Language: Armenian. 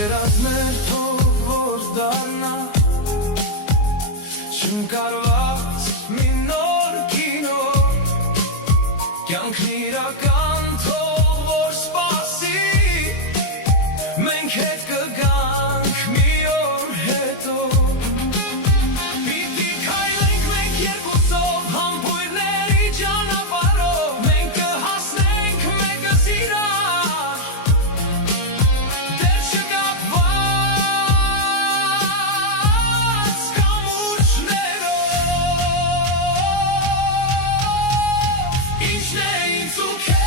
Երազներ թող որ դառնա չընկալված մի նոր կինո կյանքն իրական թող որ սպասի մենք հետ կգանք մի օր հետո պիտի քայլենք մենք երկուսով համբույրների ճանապարհով մենք կհասնենք մեկս իրար դեռ չկապված կամուրջներով ինչն է ինձ ու քեզ